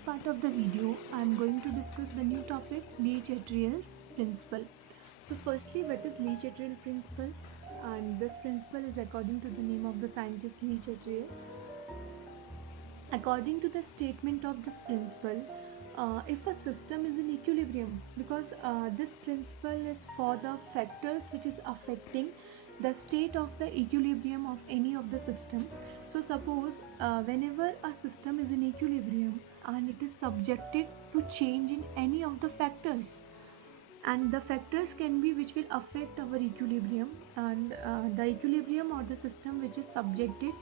this part of the video, I am going to discuss the new topic, Le Chatelier's principle. So firstly, what is Le Chatelier principle? And this principle is according to the name of the scientist Le Chatelier. According to the statement of this principle, if a system is in equilibrium, because this principle is for the factors which is affecting the state of the equilibrium of any of the system. So suppose whenever a system is in equilibrium and it is subjected to change in any of the factors, and the factors can be which will affect our equilibrium, and the equilibrium or the system which is subjected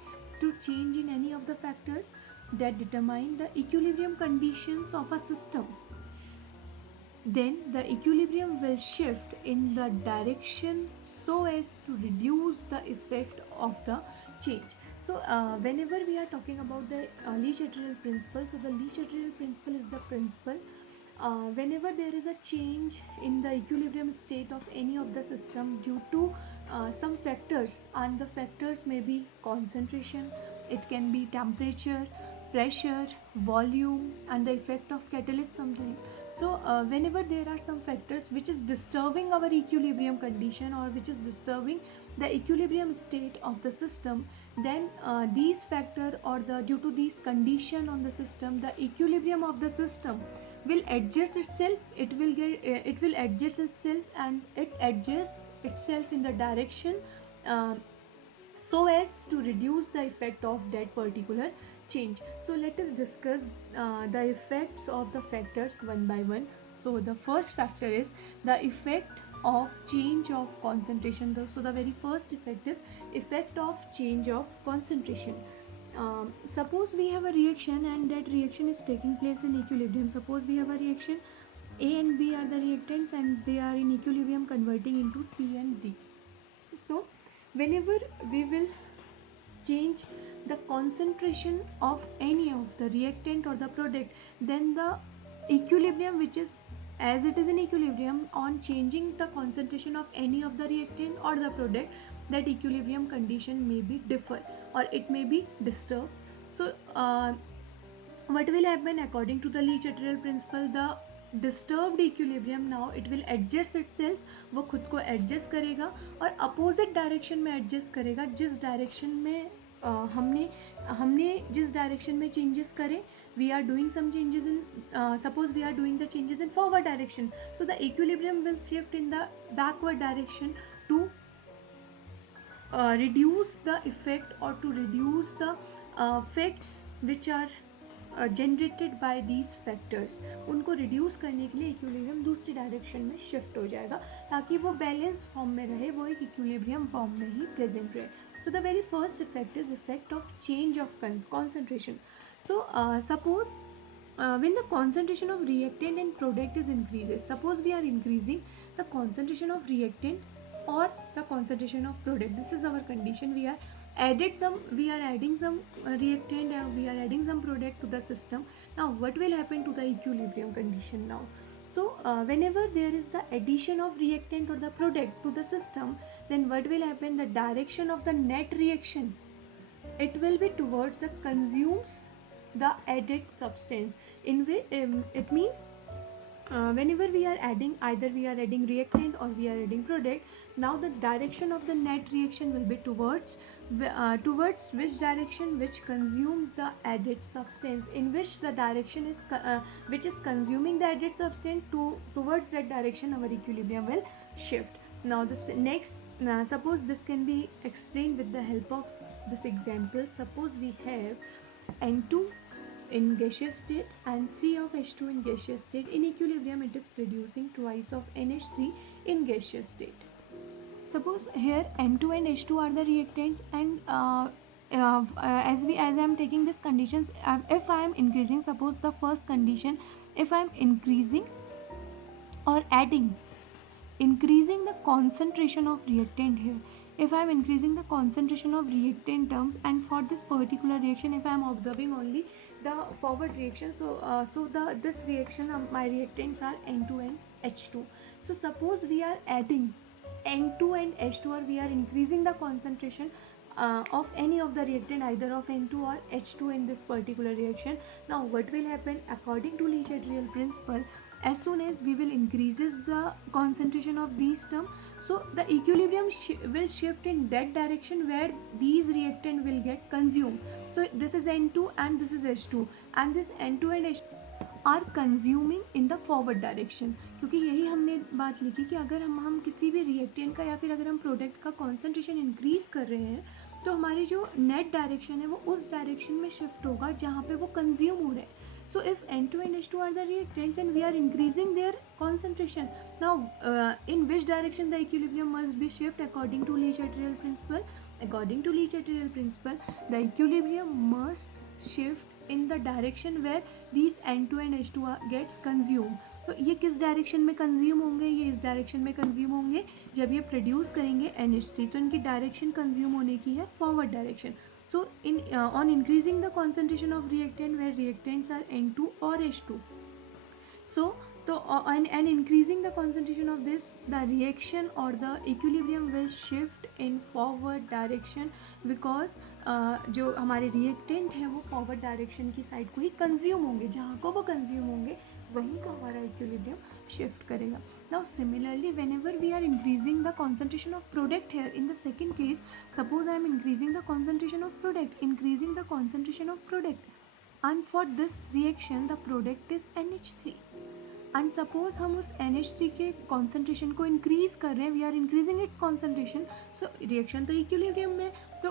to change in any of the factors that determine the equilibrium conditions of a system, then the equilibrium will shift in the direction so as to reduce the effect of the change. So whenever we are talking about the Le Chatelier principle, so the Le Chatelier principle is the principle whenever there is a change in the equilibrium state of any of the system due to some factors, and the factors may be concentration, it can be temperature, pressure, volume, and the effect of catalyst something. So whenever there are some factors which is disturbing our equilibrium condition or which is disturbing the equilibrium state of the system, then these factor or the due to these condition on the system, the equilibrium of the system will adjust itself. It will adjust itself, and it adjusts itself in the direction uh, so as to reduce the effect of that particular change. So let us discuss the effects of the factors one by one. So the first factor is the effect of change of concentration. So the very first effect is effect of change of concentration. Suppose we have a reaction and that reaction is taking place in equilibrium. Suppose we have a reaction, A and B are the reactants and they are in equilibrium converting into C and D. So whenever we will change the concentration of any of the reactant or the product, then the equilibrium which is as it is in equilibrium, on changing the concentration of any of the reactant or the product, that equilibrium condition may be differ or it may be disturbed. So what will happen according to the Le Chatelier principle? The disturbed equilibrium, now it will adjust itself, वो खुद को adjust करेगा और opposite direction में adjust करेगा जिस direction में हमने जिस direction में changes करे. We are doing some changes in suppose we are doing the changes in forward direction, so the equilibrium will shift in the backward direction to reduce the effect or to reduce the effects which are generated by these factors. उनको reduce करने के लिए equilibrium दूसरी direction में shift हो जाएगा ताकि वो बैलेंस फॉर्म में रहे, वो एक इक्विलिब्रियम फॉर्म में ही प्रेजेंट रहे. So the very first effect is effect of change of concentration. So suppose when the concentration of reactant and product is increases, suppose we are increasing the concentration of reactant or the concentration of product, this is our condition. We are adding some reactant and we are adding some product to the system. Now what will happen to the equilibrium condition now? So whenever there is the addition of reactant or the product to the system, then what will happen? The direction of the net reaction, it will be towards the consumes the added substance. In which it means whenever we are adding, either we are adding reactant or we are adding product, now the direction of the net reaction will be towards which direction? Which consumes the added substance. In which the direction is which is consuming the added substance, towards that direction our equilibrium will shift. Now this next suppose this can be explained with the help of this example. Suppose we have N2 in gaseous state and 3 of H2 in gaseous state. In equilibrium it is producing twice of NH3 in gaseous state. Suppose here N2 and H2 are the reactants, and as I am taking these conditions, if I am increasing, suppose the first condition, if I am increasing or adding, increasing the concentration of reactant here, if I am increasing the concentration of reactant terms, and for this particular reaction if I am observing only the forward reaction, so this reaction my reactants are N2 and H2. So suppose we are adding N2 and H2 or we are increasing the concentration, of any of the reactant, either of N2 or H2 in this particular reaction. Now what will happen according to Le-Chatelier's principle? As soon as we will increases the concentration of these terms, so the equilibrium will shift in that direction where these reactant will get consumed. So this is N2 and this is H2, and this N2 and H2 are consuming in the forward direction, क्योंकि यही हमने बात लिखी कि अगर हम किसी भी रिएक्टेंट का या फिर अगर हम प्रोडक्ट का कॉन्सेंट्रेशन इंक्रीज कर रहे हैं तो हमारी जो नेट डायरेक्शन है वो उस डायरेक्शन में शिफ्ट होगा जहाँ पे वो कंज्यूम हो रहे हैं. So if N2 and H2 are the reactants and we are increasing their concentration, now in which direction the equilibrium must be shift according to Le-Chatelier's principle? According to Le-Chatelier's principle, the equilibrium must shift in the direction where these N2 and H2 gets consumed. तो ये किस direction में consume होंगे? ये इस direction में consume होंगे जब ये प्रोड्यूस करेंगे NH3. तो इनकी डायरेक्शन कंज्यूम होने की है forward direction. So on increasing the concentration of reactant where reactants are N2 or H2, so and increasing the concentration of this, the reaction or the equilibrium will shift in forward direction because जो हमारे reactant है वो forward direction की side को ही consume होंगे, जहाँ को वो consume होंगे वहीं का हमारा equilibrium shift करेगा. Now similarly, whenever we are increasing the concentration of product here, in the second case, suppose I am increasing the concentration of product, and for this reaction the product is NH3, and suppose हम उस NH3 के concentration को increase कर रहे हैं, we are increasing its concentration, so reaction तो equilibrium में, तो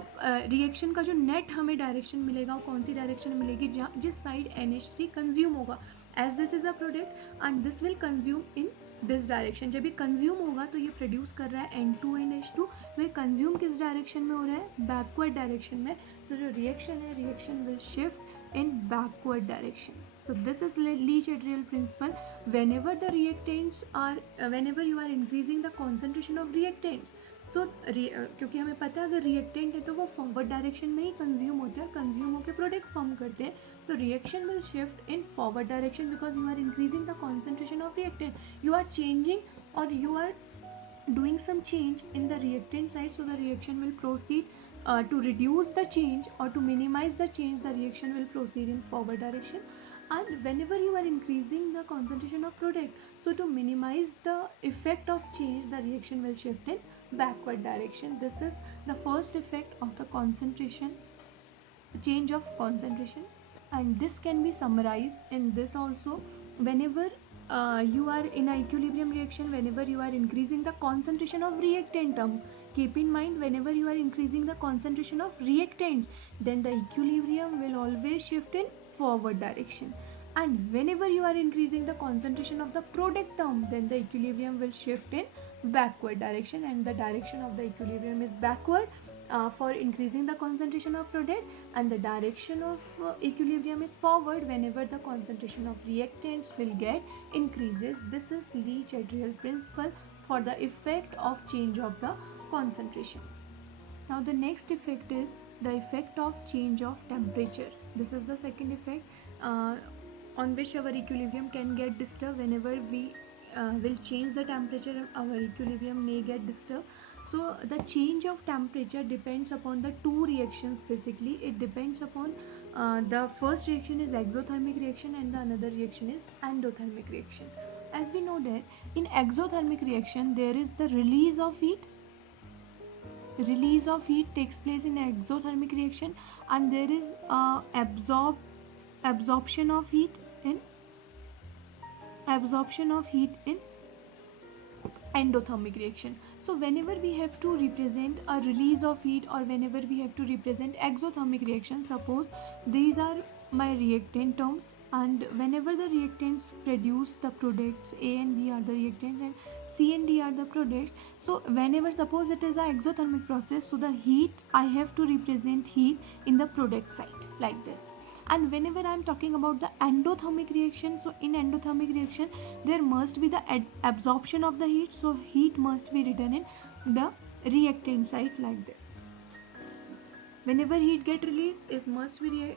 reaction का जो net हमें direction मिलेगा वो कौन सी direction मिलेगी? जिस side NH3 consume होगा, as this is a product and this will consume in this direction. जब ये consume होगा तो ये produce कर रहा है N2 and H2, तो ये consume किस direction में हो रहा है? Backward direction में. So जो reaction है, reaction will shift in backward direction. So this is Le-Chatelier's principle. Whenever the reactants are, whenever you are increasing the concentration of reactants, so क्योंकि हमें पता है अगर reactant है तो वो forward direction में ही consume होते हैं और consume होकर product form करते हैं, तो reaction will shift in forward direction because you are increasing the concentration of reactant. You are changing or you are doing some change in the reactant side, so the reaction will proceed to reduce the change or to minimize the change, the reaction will proceed in forward direction. And whenever you are increasing the concentration of product, so to minimize the effect of change, the reaction will shift in backward direction. This is the first effect of the concentration, change of concentration, and this can be summarized in this also. Whenever you are in an equilibrium reaction, whenever you are increasing the concentration of reactant term, keep in mind whenever you are increasing the concentration of reactants, then the equilibrium will always shift in forward direction, and whenever you are increasing the concentration of the product term, then the equilibrium will shift in backward direction, and the direction of the equilibrium is backward for increasing the concentration of product, and the direction of equilibrium is forward whenever the concentration of reactants will get increases. This is Le-Chatelier's principle for the effect of change of the concentration. Now the next effect is the effect of change of temperature. This is the second effect on which our equilibrium can get disturbed. Whenever we will change the temperature, our equilibrium may get disturbed. So the change of temperature depends upon the two reactions. Basically it depends upon the first reaction is exothermic reaction and the another reaction is endothermic reaction. As we know that in exothermic reaction there is the release of heat. Release of heat takes place in exothermic reaction, and there is absorption of heat in endothermic reaction. So whenever we have to represent a release of heat or whenever we have to represent exothermic reaction, suppose these are my reactant terms, and whenever the reactants produce the products, A and B are the reactants and C and D are the products. So whenever suppose it is a exothermic process, so the heat I have to represent heat in the product side like this. And whenever I am talking about the endothermic reaction, so in endothermic reaction there must be the absorption of the heat, so heat must be written in the reactant side like this. Whenever heat get released, it must be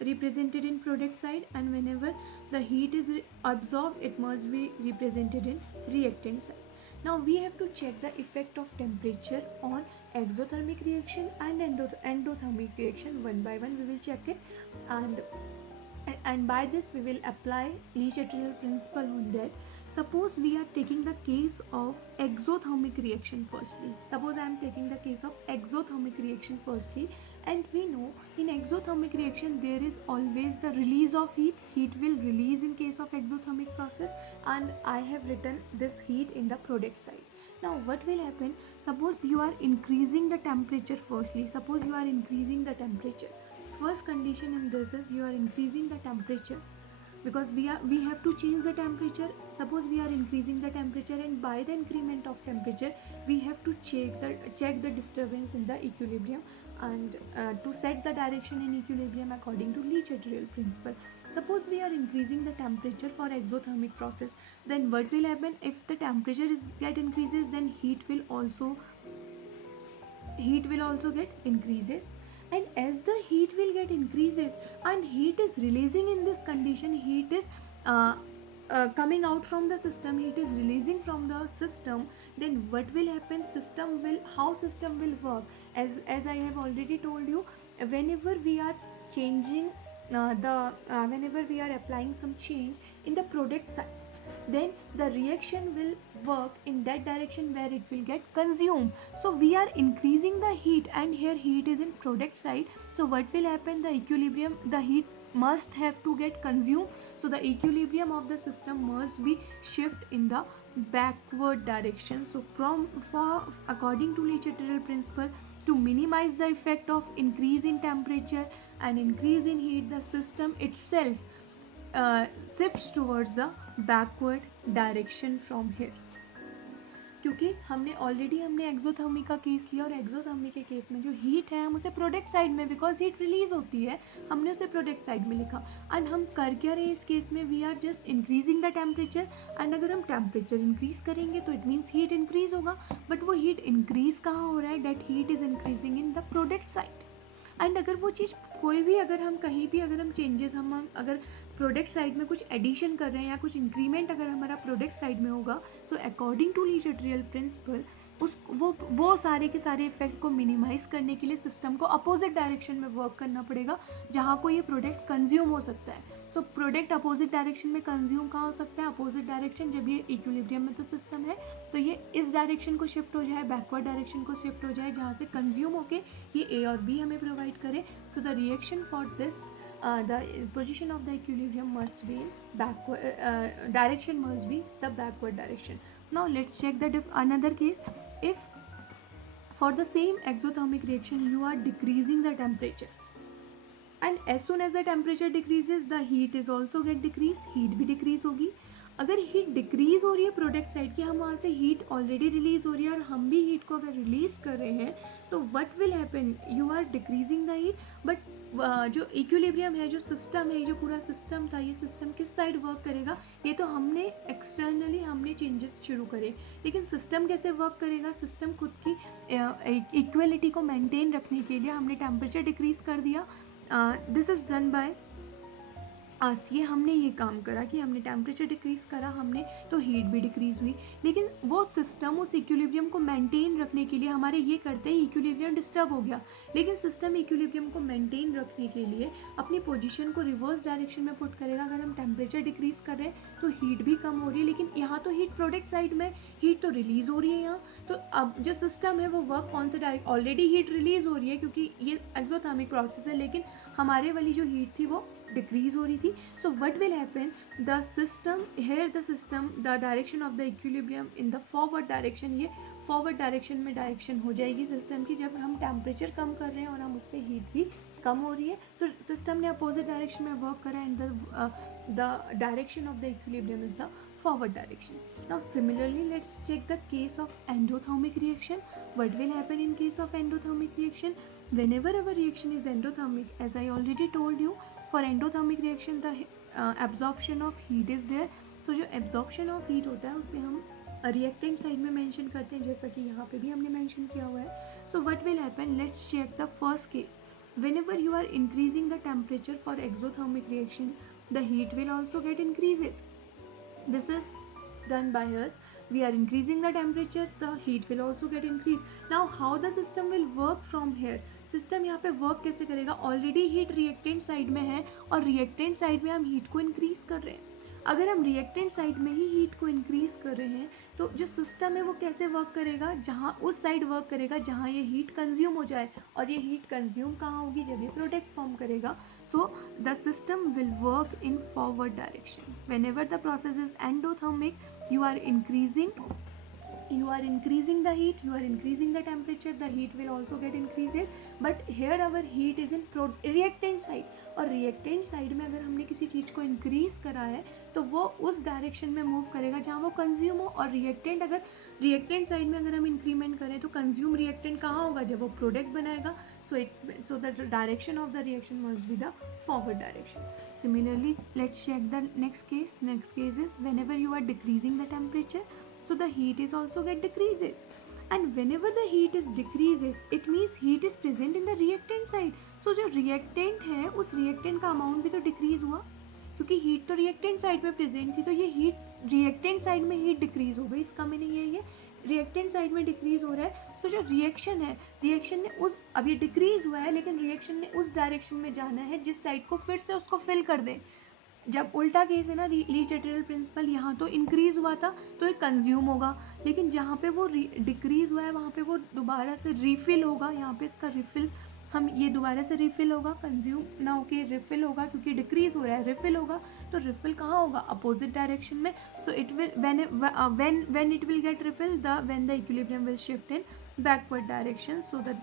represented in product side, and whenever the heat is absorbed, it must be represented in reactant side. Now we have to check the effect of temperature on exothermic reaction and endothermic reaction. One by one we will check it, and by this we will apply Lee-Chatterjee principle on that. Suppose we are taking the case of exothermic reaction firstly. Suppose I am taking the case of exothermic reaction firstly, and we know in exothermic reaction there is always the release of heat. Heat will release in case of exothermic process, and I have written this heat in the product side. Now what will happen? Suppose you are increasing the temperature firstly. Suppose you are increasing the temperature. First condition in this is you are increasing the temperature, because we have to change the temperature. Suppose we are increasing the temperature, and by the increment of temperature we have to check the disturbance in the equilibrium, and to set the direction in equilibrium according to Lee-Chatterjee principle. Suppose we are increasing the temperature for exothermic process, then what will happen? If the temperature get increases, then heat will also get increases, and as the heat will get increases and heat is releasing in this condition, heat is coming out from the system, heat is releasing from the system, then what will happen? System will work, as I have already told you, whenever we are changing the whenever we are applying some change in the product side, then the reaction will work in that direction where it will get consumed. So we are increasing the heat, and here heat is in product side. So what will happen? The equilibrium, the heat must have to get consumed, so the equilibrium of the system must be shift in the backward direction. So for according to Lee-Chatterjee principle, to minimize the effect of increase in temperature and increase in heat, the system itself shifts towards the backward direction from here. क्योंकि हमने एक्सोथर्मी का case लिया, और एक्सोथर्मी के case में जो heat है हम उसे प्रोडक्ट साइड में, बिकॉज हीट रिलीज होती है, हमने उसे प्रोडक्ट साइड में लिखा। एंड हम कर क्या रहे हैं इस केस में? We are just increasing the temperature, and अगर हम टेम्परेचर इंक्रीज करेंगे तो इट मीन्स हीट इंक्रीज होगा, बट वो हीट इंक्रीज कहाँ हो रहा है? That heat is increasing in the product side. And अगर वो चीज़ कोई भी, अगर हम कहीं भी अगर हम चेंजेस, हम अगर प्रोडक्ट साइड में कुछ एडिशन कर रहे हैं या कुछ इंक्रीमेंट अगर हमारा प्रोडक्ट साइड में होगा, सो अकॉर्डिंग टू ली-चटरियल प्रिंसिपल वो सारे के सारे इफेक्ट को मिनिमाइज करने के लिए सिस्टम को अपोजिट डायरेक्शन में वर्क करना पड़ेगा, जहाँ को ये प्रोडक्ट कंज्यूम हो सकता है। तो प्रोडक्ट अपोजिट डायरेक्शन में कंज्यूम कहाँ हो सकता है? अपोजिट डायरेक्शन, जब ये इक्विलिब्रियम में तो सिस्टम है तो ये इस डायरेक्शन को शिफ्ट हो जाए, बैकवर्ड डायरेक्शन को शिफ्ट हो जाए, जहाँ से कंज्यूम होके ये ए और बी हमें प्रोवाइड करे। So the reaction for this the position of the equilibrium must be in backward direction must be the backward direction. Now let's check the another case. If for the same exothermic reaction you are decreasing the temperature, and as soon as the temperature decreases the heat is also get decrease, heat भी decrease होगी। अगर heat decrease हो रही है product side की, हम वहाँ से हीट ऑलरेडी रिलीज हो रही है और हम भी हीट को अगर रिलीज कर रहे हैं, तो what will happen? You are decreasing the heat, but जो इक्विलिब्रियम है, जो सिस्टम है, जो पूरा सिस्टम था, ये सिस्टम किस साइड वर्क करेगा? ये तो हमने एक्सटर्नली हमने चेंजेस शुरू करे, लेकिन सिस्टम कैसे वर्क करेगा? सिस्टम खुद की इक्वलिटी को मेंटेन रखने के लिए हमने टेम्परेचर डिक्रीज कर दिया। दिस इज डन बाय ये हमने ये काम करा कि हमने टेम्परेचर डिक्रीज करा, हमने तो हीट भी डिक्रीज हुई, लेकिन वो सिस्टम उस इक्विलिब्रियम को मेंटेन रखने के लिए हमारे ये करते हैं, इक्विलिब्रियम डिस्टर्ब हो गया, लेकिन सिस्टम इक्विलिब्रियम को मेंटेन रखने के लिए अपनी पोजीशन को रिवर्स डायरेक्शन में पुट करेगा। अगर हम टेम्परेचर डिक्रीज कर रहे हैं तो हीट भी कम हो रही है, लेकिन यहाँ तो हीट प्रोडक्ट साइड में, हीट तो रिलीज हो रही है यहाँ। तो अब जो सिस्टम है वो वर्क कौन से डायरेक्ट, ऑलरेडी हीट रिलीज हो रही है क्योंकि ये एक्सोथर्मिक प्रोसेस है, लेकिन हमारे वाली जो हीट थी वो डिक्रीज हो रही थी। So what will happen? The system the direction of the equilibrium in the forward direction, ये फॉरवर्ड डायरेक्शन में डायरेक्शन हो जाएगी सिस्टम की। जब हम टेम्परेचर कम कर रहे हैं और हम उससे हीट भी कम हो रही है, तो सिस्टम ने अपोजिट डायरेक्शन में वर्क करा, and the direction of the equilibrium is the forward direction. Now similarly let's check the case of endothermic reaction. What will happen in case of endothermic reaction? Whenever our reaction is endothermic, as I already told you, for endothermic reaction the absorption of heat is there. तो जो absorption of heat होता है उसे हम reactant side में mention करते हैं, जैसा कि यहाँ पे भी हमने mention किया हुआ है। So what will happen? Let's check the first case. Whenever you are increasing the temperature for exothermic reaction, the heat will also get increases. This is done by us we are increasing the temperature, the heat will also get increased. Now how the system will work from here, system यहाँ पे work कैसे करेगा, already heat reactant side में है और reactant side में हम heat को इंक्रीज कर रहे हैं। अगर हम रिएक्टेंट साइड में ही हीट को इंक्रीज कर रहे हैं तो जो सिस्टम है वो कैसे वर्क करेगा, जहाँ उस साइड वर्क करेगा जहाँ ये हीट कंज्यूम हो जाए, और ये हीट कंज्यूम कहाँ होगी, जब ये प्रोडक्ट फॉर्म करेगा। So the system will work in forward direction. Whenever the process is endothermic, you are increasing the heat, you are increasing the temperature, the heat will also get increases, but here our heat is in reactant side, और reactant side में अगर हमने किसी चीज़ को increase करा है तो वो उस डायरेक्शन में मूव करेगा जहाँ वो कंज्यूम हो, और रिएक्टेंट अगर रिएक्टेंट साइड में अगर हम इंक्रीमेंट करें तो कंज्यूम रिएक्टेंट कहाँ होगा, जब वो प्रोडक्ट बनाएगा। so the direction of the reaction must be the forward direction. Similarly, let's check the next case. Next case is whenever you are decreasing the temperature, so the heat is also get decreases, and whenever the heat is decreases, it means heat is present in the reactant side. so जो reactant है उस reactant का amount भी तो decrease हुआ, क्योंकि heat तो reactant side में प्रेजेंट थी, तो ये हीट रिएक्टेंट साइड में हीट डिक्रीज हो गई। इसका मीनिंग यही है, रिएक्टेंट साइड में डिक्रीज हो रहा है। तो जो रिएक्शन है, रिएक्शन ने उस, अब ये डिक्रीज हुआ है लेकिन रिएक्शन ने उस डायरेक्शन में जाना है जिस साइड को फिर से उसको फिल कर दे। जब उल्टा केस है ना, ली चैटरल प्रिंसिपल, यहाँ तो इंक्रीज हुआ था तो ये कंज्यूम होगा, लेकिन जहाँ पे वो डिक्रीज हुआ है वहाँ पे वो दोबारा से रिफिल होगा। यहाँ पे इसका रिफिल, हम ये दोबारा से रिफिल होगा, कंज्यूम ना होके रिफिल होगा, क्योंकि डिक्रीज हो रहा है, रिफिल होगा। तो रिफिल कहाँ होगा, अपोजिट डायरेक्शन में। So it will when it will get refill, when the equilibrium will shift in backward direction, so that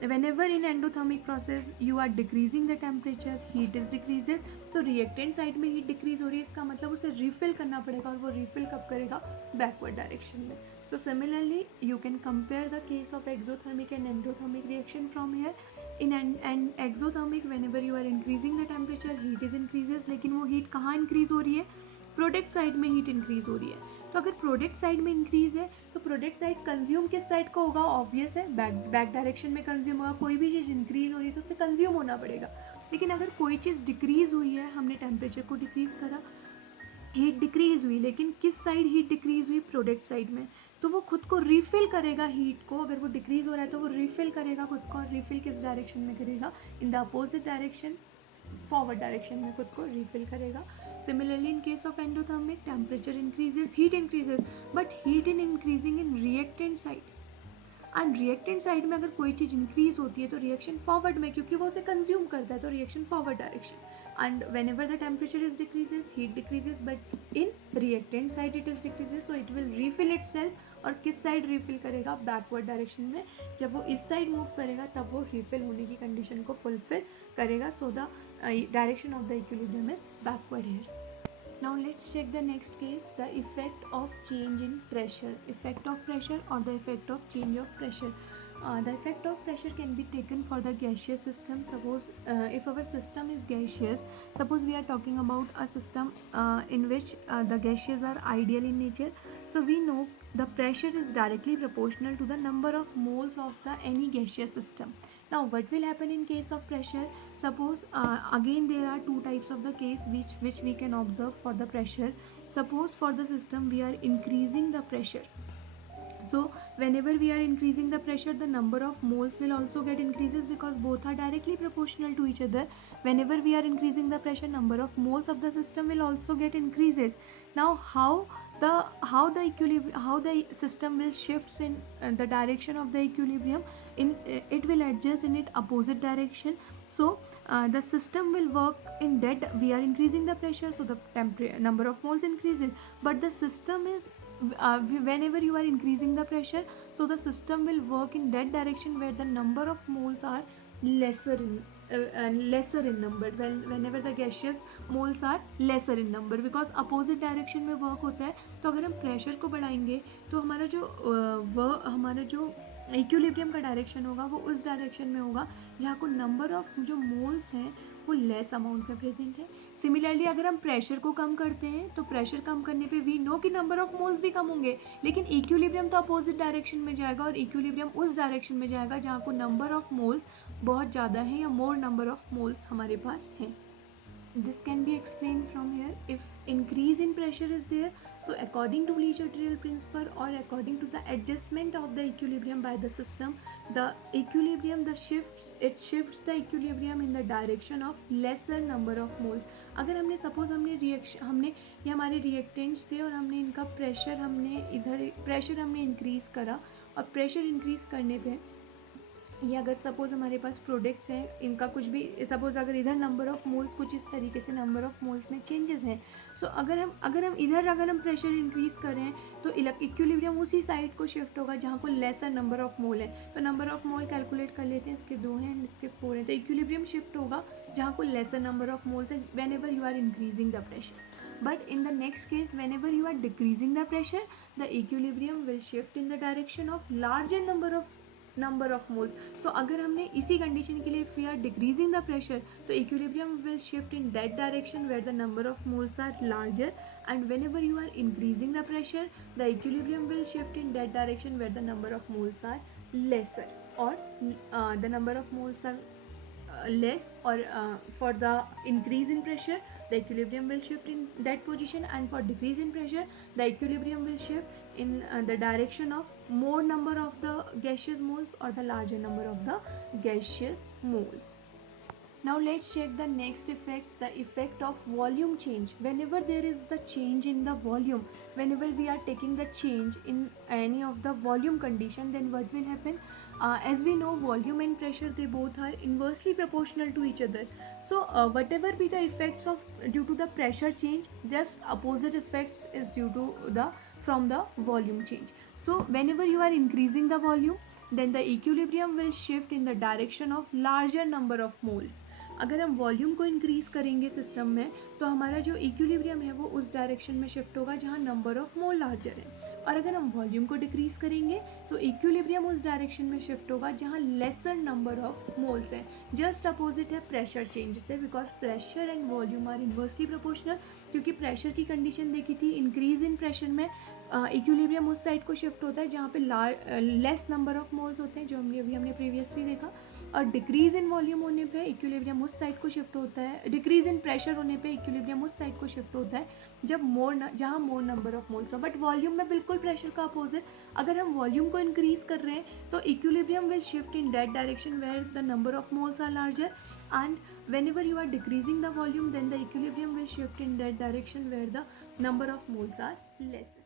whenever in endothermic process you are decreasing the temperature, heat is decreases, तो reactant side में heat decrease हो रही है, इसका मतलब उसे refill करना पड़ेगा, और वो रिफिल कब करेगा, बैकवर्ड डायरेक्शन में। So similarly, you can compare the case of exothermic and endothermic reaction from here. In an exothermic, whenever you are increasing the temperature, heat is increases, लेकिन वो heat कहाँ increase हो रही है, product side में heat increase हो रही है। तो अगर प्रोडक्ट साइड में इंक्रीज है तो प्रोडक्ट साइड कंज्यूम किस साइड को होगा, ऑब्वियस है बैक डायरेक्शन में कंज्यूम होगा। कोई भी चीज़ इंक्रीज हो रही है तो उसे कंज्यूम होना पड़ेगा। लेकिन अगर कोई चीज़ डिक्रीज हुई है, हमने टेम्परेचर को डिक्रीज करा, हीट डिक्रीज हुई, लेकिन किस साइड हीट डिक्रीज हुई, प्रोडक्ट साइड में, तो वो खुद को रिफिल करेगा हीट को। अगर वो डिक्रीज हो रहा है तो वो रिफिल करेगा खुद को, और रिफिल किस डायरेक्शन में करेगा, in the opposite direction, forward direction में खुद को रिफिल करेगा। Similarly, in case of endothermic, temperature increases, heat increases, but heat in increasing in reactant side. And reactant side में अगर कोई चीज़ इंक्रीज होती है तो रिएक्शन फॉरवर्ड में, क्योंकि वो उसे कंज्यूम करता है, तो reaction forward direction. And when ever the temperature is decreases, heat decreases, but in reactant side it is decreases, so it will refill itself. और किस साइड रिफिल करेगा, बैकवर्ड डायरेक्शन में। जब वो इस साइड मूव करेगा तब वो रिफिल होने की कंडीशन को फुलफिल करेगा। So the direction of the equilibrium is backward here. Now let's check the next case, the effect of change in pressure, effect of pressure or the effect of change of pressure. The effect of pressure can be taken for the gaseous system. Suppose if our system is gaseous, suppose we are talking about a system in which the gases are ideal in nature, so we know the pressure is directly proportional to the number of moles of the any gaseous system. Now what will happen in case of pressure? Suppose again there are two types of the case which we can observe for the pressure. Suppose for the system we are increasing the pressure, so whenever we are increasing the pressure, the number of moles will also get increases because both are directly proportional to each other. Whenever we are increasing the pressure, number of moles of the system will also get increases. Now how the system will shifts in the direction of the equilibrium, in it will adjust in its opposite direction. So the system will work in that we are increasing the pressure, so the number of moles increases, but the system is whenever you are increasing the pressure, so the system will work in that direction where the number of moles are lesser in number, whenever the gaseous moles are lesser in number, because opposite direction में work होता है। तो अगर हम pressure को बढ़ाएंगे तो हमारा जो इक्विलिब्रियम का डायरेक्शन होगा वो उस डायरेक्शन में होगा जहाँ को नंबर ऑफ जो मोल्स हैं वो लेस अमाउंट में प्रेजेंट है। सिमिलरली अगर हम प्रेशर को कम करते हैं तो प्रेशर कम करने पे वी नो कि नंबर ऑफ मोल्स भी कम होंगे, लेकिन इक्विलिब्रियम तो अपोजिट डायरेक्शन में जाएगा, और इक्विलिब्रियम उस डायरेक्शन में जाएगा जहाँ को नंबर ऑफ मोल्स बहुत ज़्यादा है या मोर नंबर ऑफ मोल्स हमारे पास हैं। this can be explained from here. If increase in pressure is there, so according to Le Chatelier's principle or according to the adjustment of the equilibrium by the system, the equilibrium shifts the equilibrium in the direction of lesser number of moles. अगर हमने suppose हमने ये हमारे reactants थे और हमने इनका pressure हमने इंक्रीज करा, और प्रेशर इंक्रीज करने पे ये अगर सपोज हमारे पास प्रोडक्ट्स हैं, इनका कुछ भी सपोज अगर इधर नंबर ऑफ मोल्स कुछ इस तरीके से नंबर ऑफ मोल्स में चेंजेस हैं, सो अगर हम प्रेशर इंक्रीज कर रहे हैं तो इक्विलिब्रियम उसी साइड को शिफ्ट होगा जहाँ को लेसर नंबर ऑफ मोल है. तो नंबर ऑफ मोल कैलकुलेट कर लेते हैं, इसके 2 हैं एंड इसके 4 हैं. तो इक्विलिब्रियम शिफ्ट होगा जहाँ को लेसर नंबर ऑफ मोल्स है whenever you are increasing the pressure. But in the next case, whenever you are decreasing the pressure, the equilibrium will shift in the direction of larger number of moles. तो अगर हमने इसी condition के लिए if we are decreasing the pressure, तो equilibrium will shift in that direction where the number of moles are larger, and whenever you are increasing the pressure, the equilibrium will shift in that direction where the number of moles are lesser, or the number of moles are less, or for the increase in pressure the equilibrium will shift in that position, and for decrease in pressure the equilibrium will shift in the direction of more number of the gaseous moles or the larger number of the gaseous moles. Now let's check the next effect, the effect of volume change. Whenever there is the change in the volume, whenever we are taking the change in any of the volume condition, then what will happen? As we know, volume and pressure, they both are inversely proportional to each other. So whatever be the effects of due to the pressure change, just opposite effects is due to from the volume change. So whenever you are increasing the volume, then the equilibrium will shift in the direction of larger number of moles. अगर हम volume को increase करेंगे system में, तो हमारा जो equilibrium है वो उस डायरेक्शन में शिफ्ट होगा जहाँ नंबर ऑफ मोल लार्जर है, और अगर हम वॉल्यूम को डिक्रीज करेंगे तो इक्विलिब्रियम उस डायरेक्शन में शिफ्ट होगा जहाँ लेसर नंबर ऑफ मोल्स हैं. जस्ट अपोजिट है प्रेशर चेंज से, because pressure and volume are inversely proportional. क्योंकि प्रेशर की कंडीशन देखी थी, इंक्रीज इन प्रेशर में इक्विलिब्रियम उस साइड को शिफ्ट होता है जहाँ पे लेस नंबर ऑफ मोल्स होते हैं, जो हमने प्रीवियसली देखा, और डिक्रीज इन वॉल्यूम होने पे इक्विलिब्रियम उस साइड को शिफ्ट होता है, डिक्रीज इन प्रेशर होने पे इक्विलिब्रियम उस साइड को शिफ्ट होता है जहाँ मोर नंबर ऑफ मोल्स हो. बट वॉल्यूम में बिल्कुल प्रेशर का अपोजिट, अगर हम वॉल्यूम को इंक्रीज कर रहे हैं तो equilibrium will shift in that direction where the number of moles are larger, and whenever you are decreasing the volume, then the equilibrium will shift in that direction where the number of moles are less.